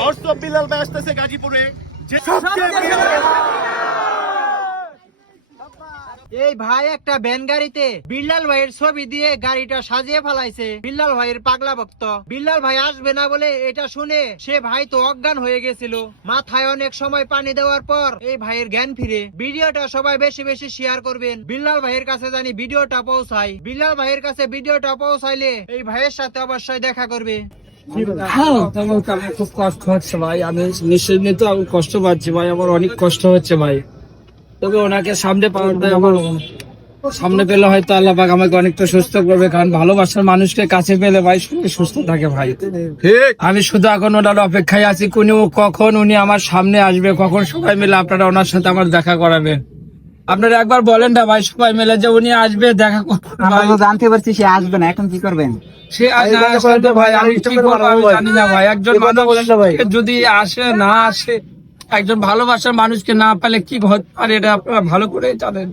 WhatsApp Billal ভাই আসতেছে গাজীপুরে। এই ভাই একটা ভ্যান গাড়িতে বিল্লাল ভাইয়ের ছবি দিয়ে গাড়িটা সাজিয়ে ফেলাইছে। বিল্লাল ভাইয়ের পাগলা ভক্ত। বিল্লাল ভাই আসবে না বলে এটা শুনে সে ভাই তো অজ্ঞান হয়ে গেছিল। মাথায় অনেক সময় পানি দেওয়ার পর এই ভাইয়ের জ্ঞান ফিরে। ভিডিওটা সবাই বেশি বেশি শেয়ার করবেন, বিল্লাল ভাইয়ের কাছে জানি ভিডিওটা পৌঁছায়। বিল্লাল ভাইয়ের কাছে ভিডিওটা পৌঁছাইলে এই ভাইয়ের সাথে অবশ্যই দেখা করবে। খুব কষ্ট হচ্ছে ভাই, আমি নিশ্চিত আমি কষ্ট পাচ্ছি ভাই, আমার অনেক কষ্ট হচ্ছে ভাই। তবে ওনাকে সামনে আমার সামনে পেলে হয়তো আল্লাহ পাক আমাকে অনেকটা সুস্থ করবে, কারণ ভালোবাসার মানুষকে কাছে পেলে ভাই সুস্থ থাকে ভাই। আমি শুধু এখন ওনার অপেক্ষায় আছি, কখন উনি আমার সামনে আসবে, কখন সবাই মিলে আপনারা ওনার সাথে আমার দেখা করাবেন। আপনারা একবার বলেন না ভাই, সবাই মিলে যে উনি আসবে দেখা করবে। জানতে পারছি সে আসবে না, এখন কি করবেন? সে ভাই আমি কি করবো আমি জানি না ভাই। একজন মানুষ যদি আসে না আসে, একজন ভালোবাসার মানুষকে না পেলে কি হতে পারে এটা আপনারা ভালো করে জানেন।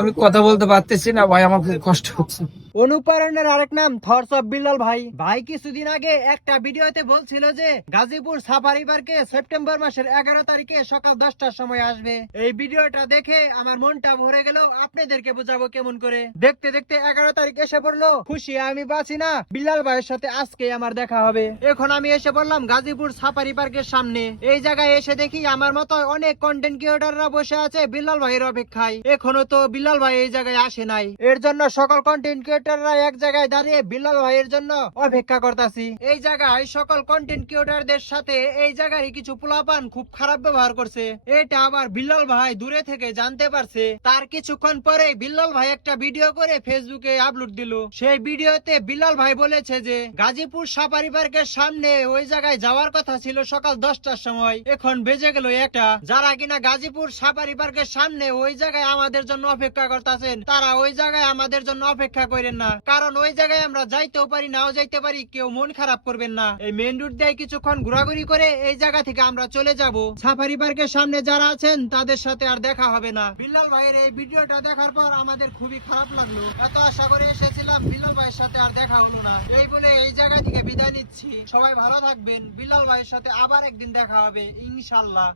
আমি কথা বলতে পারতেছি না ভাই, আমার খুব কষ্ট হচ্ছে। অনুপ্রেরণার আরেক নাম থটস অফ বিল্লাল ভাই। ভাই কিছুদিন আগে একটা ভিডিওতে বলছিল যে গাজীপুর সাফারি পার্কে সেপ্টেম্বর মাসের 11 তারিখে সকাল 10টার সময় আসবে। এই ভিডিওটা দেখে আমার মনটা ভরে গেল। আপনাদেরকে বোঝাবো কেমন করে। দেখতে দেখতে 11 তারিখ এসে পড়লো, খুশি আমি বাঁচি না। বিল্লাল ভাইয়ের সাথে আজকে আমার দেখা হবে। এখন আমি এসে পড়লাম গাজীপুর সাফারি পার্কের সামনে। এই জায়গায় এসে দেখি আমার মতো অনেক কন্টেন্ট ক্রিয়েটররা বসে আছে বিল্লাল ভাইয়ের অপেক্ষায়। এখনো তো বিল্লাল ভাই এই জায়গায় আসে নাই। এর জন্য সকল কন্টেন্ট ক্রিয়েটররা এক জায়গায় দাঁড়িয়ে বিল্লাল ভাইয়ের জন্য অপেক্ষা করতেছি। এই জায়গায় সকল কন্টেন্ট ক্রিয়েটরদের সাথে এই জায়গায় কিছু পোলাপান খুব খারাপ ব্যবহার করছে। এটা আবার বিল্লাল ভাই দূরে থেকে জানতে পারছে। তার কিছুক্ষণ পরে বিল্লাল ভাই একটা ভিডিও করে ফেসবুকে আপলোড দিল। সেই ভিডিওতে বিল্লাল ভাই বলেছে যে গাজীপুর সাফারি পার্কের সামনে ওই জায়গায় যাওয়ার কথা ছিল সকাল 10টার সময়, এখন বেজে গেল 1টা। যারা কিনা গাজীপুর সাফারি পার্কের সামনে ওই জায়গায় আমাদের জন্য অপেক্ষা করতেছেন, তারা ওই জায়গায় আমাদের জন্য অপেক্ষা করেন না, কারণ ওই জায়গায় আমরা যাইতেও পারি নাও যাইতে পারি, কেউ মন খারাপ করবেন না। এই মেইন রোড দিয়ে কিছুক্ষণ ঘোরাঘুরি করে এই জায়গা থেকে আমরা চলে যাব। সাফারি পার্কের সামনে যারা আছেন তাদের সাথে আর দেখা হবে না। বিল্লাল ভাইয়ের এই ভিডিওটা দেখার পর আমাদের খুবই খারাপ লাগলো। এত আশা করে এসেছিলাম, বিল্লাল ভাইয়ের সাথে আর দেখা হলো না। এই বলে এই জায়গা থেকে বিদায় নিচ্ছি। সবাই ভালো থাকবেন। বিল্লাল ভাইয়ের সাথে আবার একদিন দেখা হবে ইনশাল্লাহ।